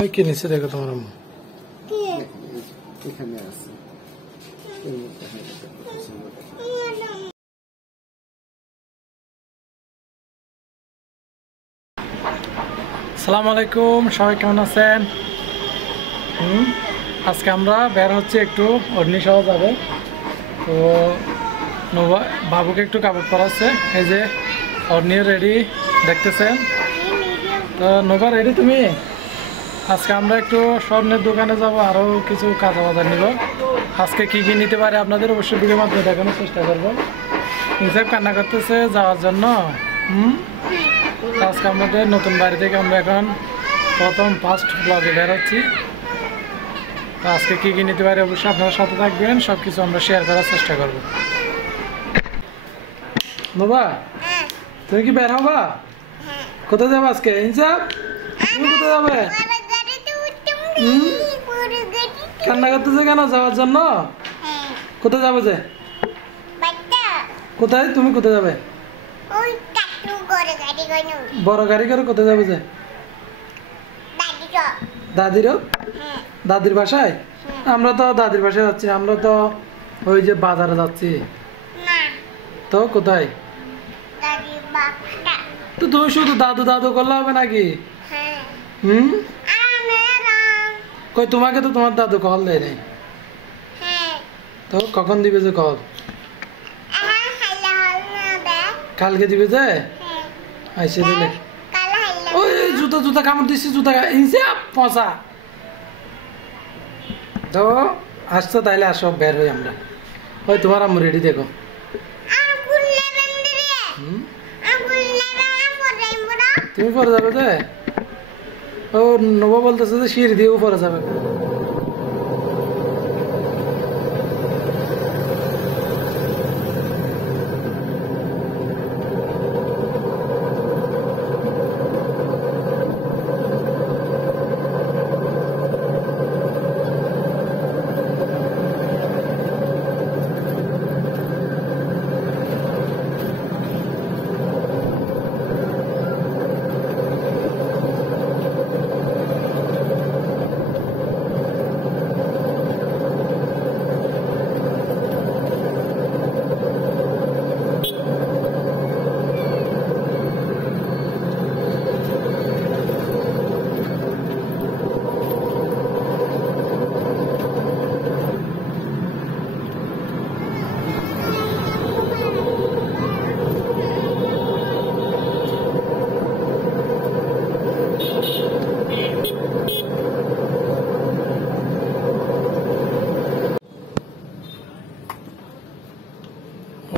ওই কি নিচে দেখো তোমার আম্মু এখানে আছে। আসসালামু আলাইকুম, সবাই কেমন আছেন? আজকে আমরা বের হচ্ছে, একটু অর্নি সহ যাবে। তো বাবুকে একটু কাপড় পরাচ্ছে। এই যে অর্নিও রেডি দেখতেছেন। তো নোভা রেডি তুমি? আজকে আমরা একটু স্বর্ণের দোকানে যাব, আরও কিছু কাঁচা বাজার নিব। আজকে কি কি নিতে পারে আপনাদের অবশ্যই ভিডিওর মাধ্যমে দেখানোর চেষ্টা করবো। ইনসাফ কান্না করতেছে যাওয়ার জন্য। আজকে আমাদের নতুন বাড়ি থেকে আমরা এখন প্রথম ফার্স্ট ব্লগে বেরোচ্ছি। তো আজকে কি কি নিতে পারি অবশ্যই আপনারা সাথে থাকবেন, সব কিছু আমরা শেয়ার করার চেষ্টা করবো। নোভা, তুমি কি বের হবা? কোথায় যাবো আজকে? ইনসাফ, তুমি কোথায় যাবে? কান্না করতেছে কেন যাওয়ার জন্য? কোথায় যাবো যে? কোথায়? তুমি কোথায় যাবে? বড় গাড়ি করে কোথায় যাবে যে? দাদিরও? দাদির বাসায়? আমরা তো দাদির বাসায় যাচ্ছি। আমরা তো ওই যে বাজারে যাচ্ছি। তো কোথায়? তো তুমি শুধু দাদু দাদু করলে হবে নাকি? কই তোমাকে তো তোমার দাদু কল দেয় নাই। তো কখন দিবে যে কল? কালকে দিবে যে? আইসে দিলে ওই জুতা জুতা কামড় দিচ্ছি, জুতা পচা। তো আসছো তাইলে আসো, বের হই আমরা। ওই তোমার আম্মু রেডি দেখো। তুমি পরে যাবে যে? ও নবো বলতেছে যে সিঁড়ি দিয়েও পরে যাবে।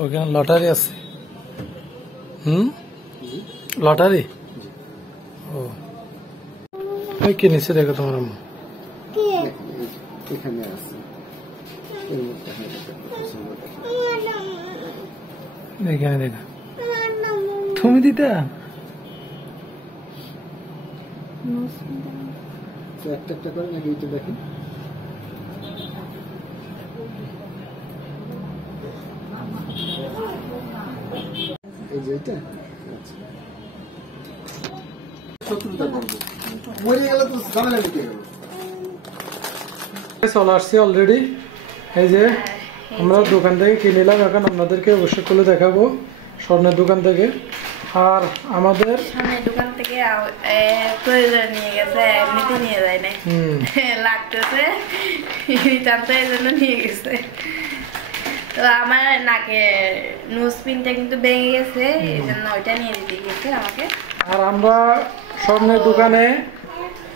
ওখানে লটারি আছে। লটারি? ও ওই কি নিচে দেখো তোমার আম্মু এখানে আছে। এখানে দেখো। তুমি দিতা? একটা একটা করে নাকি এটা দেখেন। এই যে এটা চলে আসছি অলরেডি। এই যে আমরা দোকান থেকে কিনে নিলাম, এখন আপনাদেরকে অবশ্যই খুলে দেখাবো স্বর্ণের দোকান থেকে। আর আমাদের দোকান থেকে প্রয়োজন নিয়ে গেছে, এমনিতে নিয়ে যায় না, লাগতেছে জানতে, এই জন্য নিয়ে গেছে। তো আমার নাকে নোজ পিনটা কিন্তু ভেঙে গেছে, এই জন্য ওইটা নিয়ে দিতে গেছে আমাকে। আর আমরা স্বর্ণের দোকানে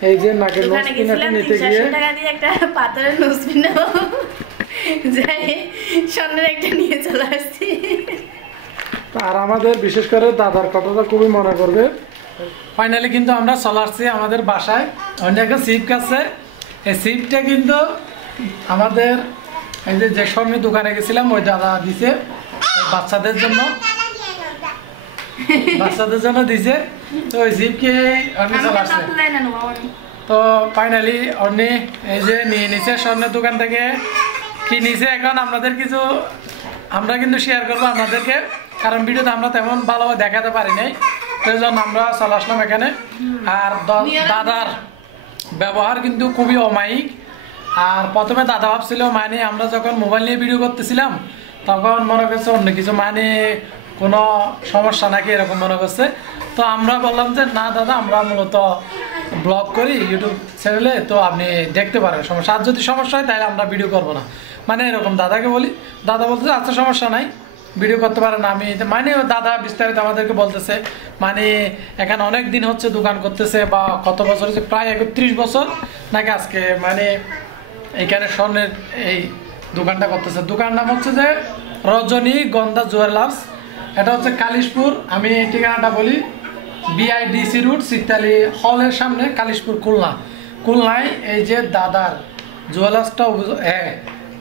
এই যে নাকের নোজ পিনটা নিতে গিয়ে 300 টাকা দিয়ে একটা পাথরের নোজ পিন যাই স্বর্ণের একটা নিয়ে চলে আসছি। আর আমাদের বিশেষ করে দাদার কথাটা খুবই মনে করবে। ফাইনালি কিন্তু আমরা চলে আসছি আমাদের বাসায়। অন্য একটা সিপ আছে, এই সিপটা কিন্তু আমাদের এই যে স্বর্ণের দোকানে গেছিলাম ওই দাদা দিছে বাচ্চাদের জন্য, দিছে। তো ওই সিপকে অর্নি চলে আসছে। তো ফাইনালি অর্নি এই যে নিয়ে নিছে স্বর্ণের দোকান থেকে, কি নিছে এখন আপনাদের কিছু আমরা কিন্তু শেয়ার করবো আপনাদেরকে, কারণ ভিডিওতে আমরা তেমন ভালোভাবে দেখাতে পারি নাই। সেই জন্য আমরা চলে আসলাম এখানে। আর দাদার ব্যবহার কিন্তু খুবই অমায়িক। আর প্রথমে দাদা ভাবছিল মানে আমরা যখন মোবাইল নিয়ে ভিডিও করতেছিলাম তখন মনে করছে অন্য কিছু, মানে কোনো সমস্যা নাকি এরকম মনে করছে। তো আমরা বললাম যে না দাদা, আমরা মূলত ব্লগ করি ইউটিউব চ্যানেলে, তো আপনি দেখতে পারেন সমস্যা, আর যদি সমস্যা হয় তাহলে আমরা ভিডিও করবো না, মানে এরকম দাদাকে বলি। দাদা বলতেছে আচ্ছা সমস্যা নাই, ভিডিও করতে পারেন। আমি মানে দাদা বিস্তারিত আমাদেরকে বলতেছে, মানে এখানে অনেক দিন হচ্ছে দোকান করতেছে, বা কত বছর হচ্ছে, প্রায় 31 বছর নাকি আজকে, মানে এখানে স্বর্ণের এই দোকানটা করতেছে। দোকান নাম হচ্ছে যে রজনীগন্ধা জুয়েলার্স, এটা হচ্ছে কালিশপুর। আমি ঠিকানাটা বলি, BIDC রুট সিকতালি হলের সামনে, কালিশপুর, খুলনায় এই যে দাদার জুয়েলার্সটা,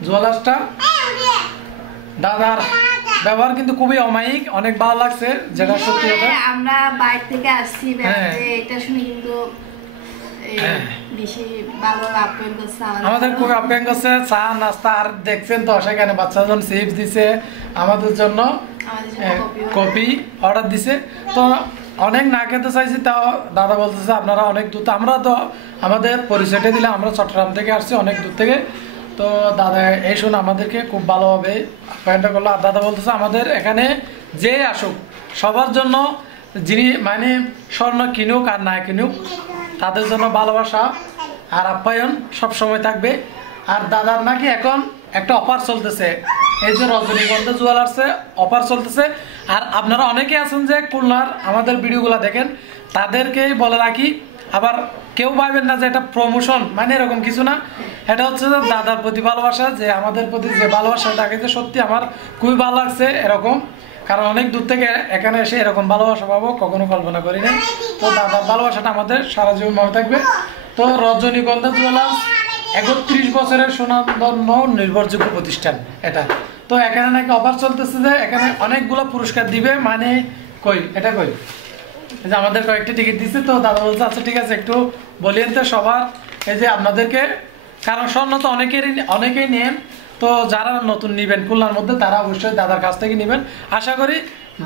জুয়েলার্সটা দাদার ব্যবহার কিন্তু খুবই অমায়িক, অনেক ভালো লাগছে, যেটা সত্যি কথা। আমরা বাইরে থেকে আসছি, এটা শুনে কিন্তু আমাদের খুব আপ্যায়ন করছে, চা নাস্তা, আর দেখছেন তো সেখানে বাচ্চাজন চিপস দিছে, আমাদের জন্য কফি অর্ডার দিছে। তো অনেক না খেতে চাইছি, তাও দাদা বলতেছে আপনারা অনেক দূর, আমরা তো আমাদের পরিচয়টা দিলে আমরা চট্টগ্রাম থেকে আসছি, অনেক দূর থেকে। তো দাদা এই শুনে আমাদেরকে খুব ভালোভাবে আপ্যায়নটা করলো। আর দাদা বলতেছে আমাদের এখানে যে আসুক সবার জন্য, যিনি মানে স্বর্ণ কিনুক আর না কিনুক, তাদের জন্য ভালোবাসা আর আপ্যায়ন সবসময় থাকবে। আর দাদার নাকি এখন একটা অফার চলতেছে, এই যে রজনীগন্ধা জুয়েলার্সে অফার চলতেছে। আর আপনারা অনেকে আছেন যে খুলনার আমাদের ভিডিওগুলো দেখেন, তাদেরকেই বলে রাখি, আবার কেউ ভাবেন না যে এটা প্রমোশন, মানে এরকম কিছু না। এটা হচ্ছে যে দাদার প্রতি ভালোবাসা, যে আমাদের প্রতি যে ভালোবাসাটা, যে সত্যি আমার খুবই ভালো লাগছে এরকম, কারণ অনেক দূর থেকে এখানে এসে এরকম ভালোবাসা পাবো কখনো কল্পনা করি না। তো দাদার ভালোবাসাটা আমাদের সারা জীবন মনে থাকবে। তো রজনীগন্ধা জুয়েলার্স 31 বছরের সুনামধন্য নির্ভরযোগ্য প্রতিষ্ঠান এটা। তো এখানে নাকি অফার চলতেছে যে এখানে অনেকগুলো পুরস্কার দিবে, মানে কই এটা কই, যে আমাদের কয়েকটি টিকিট দিচ্ছে। তো দাদা বলছে আচ্ছা ঠিক আছে, একটু বলিয়েন তো সবার, এই যে আপনাদেরকে, কারণ স্বর্ণ তো অনেকেই নেন, তো যারা নতুন নিবেন খুলনার মধ্যে তারা অবশ্যই দাদার কাছ থেকে নেবেন। আশা করি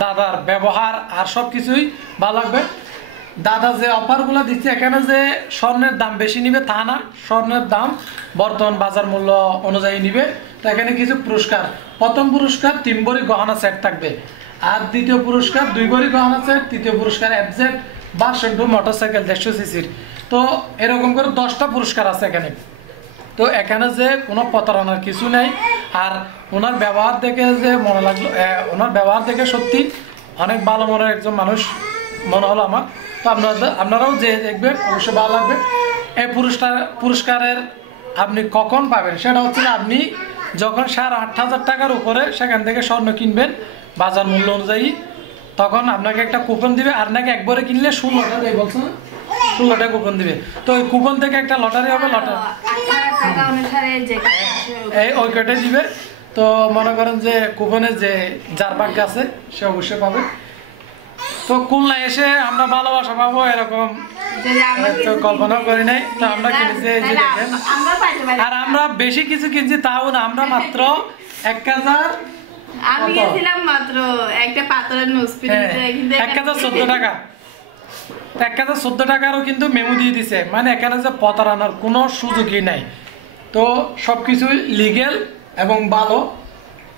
দাদার ব্যবহার আর সব কিছুই ভালো লাগবে। দাদা যে অফারগুলো দিচ্ছে, এখানে যে স্বর্ণের দাম বেশি নিবে তা না, স্বর্ণের দাম বর্তমান বাজার মূল্য অনুযায়ী নিবে। তো এখানে কিছু পুরস্কার, প্রথম পুরস্কার 3 ভরি গহনা সেট থাকবে, আর দ্বিতীয় পুরস্কার 2 ভরি গহনা সেট, তৃতীয় পুরস্কার FZ ভার্সন 2 মোটরসাইকেল 150 সিসির। তো এরকম করে 10টা পুরস্কার আছে এখানে। তো এখানে যে কোনো প্রতারণার কিছু নেই। আর ওনার ব্যবহার দেখে যে মনে লাগলো, ওনার ব্যবহার দেখে সত্যি অনেক ভালো মনের একজন মানুষ মনে হলো আমার। তো আপনারাও যে দেখবেন অবশ্যই ভালো লাগবে। এই পুরস্কারের আপনি কখন পাবেন, সেটা হচ্ছে আপনি যখন 8,500 টাকার উপরে সেখান থেকে স্বর্ণ কিনবেন বাজার মূল্য অনুযায়ী, তখন আপনাকে একটা কুপন দিবে। আর নাকি একবারে কিনলে 16টা দেয়, বলছো না, 16টা কুপন দিবে। তো ওই কুপন থেকে একটা লটারি হবে, এই ওই কয়টা দিবে। তো মনে করেন যে কুপনে যে যার ভাগ্য আছে সে অবশ্যই পাবে। তো খুলনা এসে আমরা ভালোবাসা পাবো এরকম কল্পনা করি নাই। তো আমরা কিনেছি, এই যে দেখেন, আর আমরা বেশি কিছু কিনছি তাও না, আমরা মাত্র 1000, আমি গেছিলাম মাত্র একটা পাথরের নোজপিন নিতে, কিন্তু 1014 টাকা, 1014 টাকারও কিন্তু মেমো দিয়ে দিছে, মানে এখানে যে প্রতারণার কোনো সুযোগই নাই। তো সবকিছুই লিগেল এবং ভালো।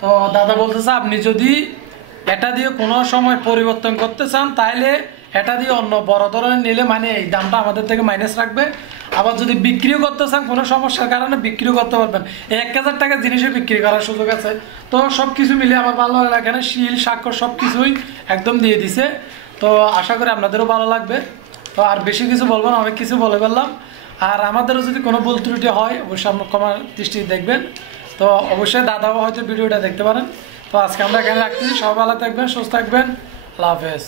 তো দাদা বলতেছে আপনি যদি এটা দিয়ে কোনো সময় পরিবর্তন করতে চান, তাহলে এটা দিয়ে অন্য বড় ধরনের নিলে মানে এই দামটা আমাদের থেকে মাইনাস রাখবে। আবার যদি বিক্রিও করতে চান কোনো সমস্যার কারণে বিক্রিও করতে পারবেন, 1000 টাকার জিনিসও বিক্রি করার সুযোগ আছে। তো সব কিছু মিলে আমার ভালো লাগে, এখানে শিল স্বাক্ষর সব কিছুই একদম দিয়ে দিছে। তো আশা করি আপনাদেরও ভালো লাগবে। তো আর বেশি কিছু বলবো না, অনেক কিছু বলে ফেললাম। আর আমাদেরও যদি কোনো ভুল ত্রুটি হয় অবশ্যই আপনার ক্ষমার দৃষ্টি দেখবেন। তো অবশ্যই দাদাও হয়তো ভিডিওটা দেখতে পারেন। তো আজকে আমরা এখানে রাখতেছি, সবাই ভালো থাকবেন, সুস্থ থাকবেন, আল্লাহ হাফেজ।